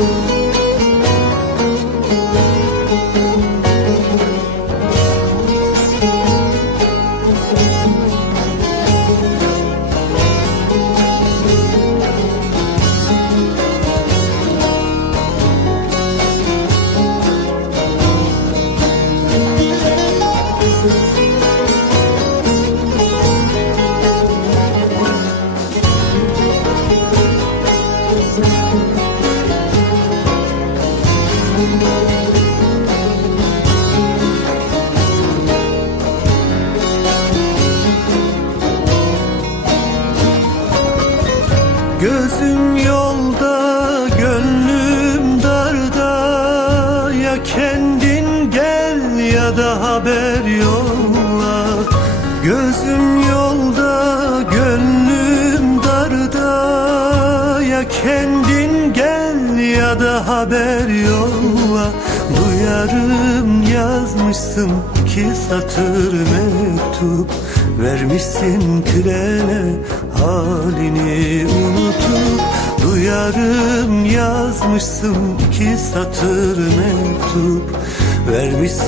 you. Gözüm yolda, gönlüm darda. Ya kendin gel ya da haber yolla. Gözüm yolda, gönlüm darda. Ya kendin gel ya da haber yolla Duyarım yazmışsın iki satır mektup Vermişsin trene halini unutup. Duyarım yazmışsın iki satır mektup Vermişsin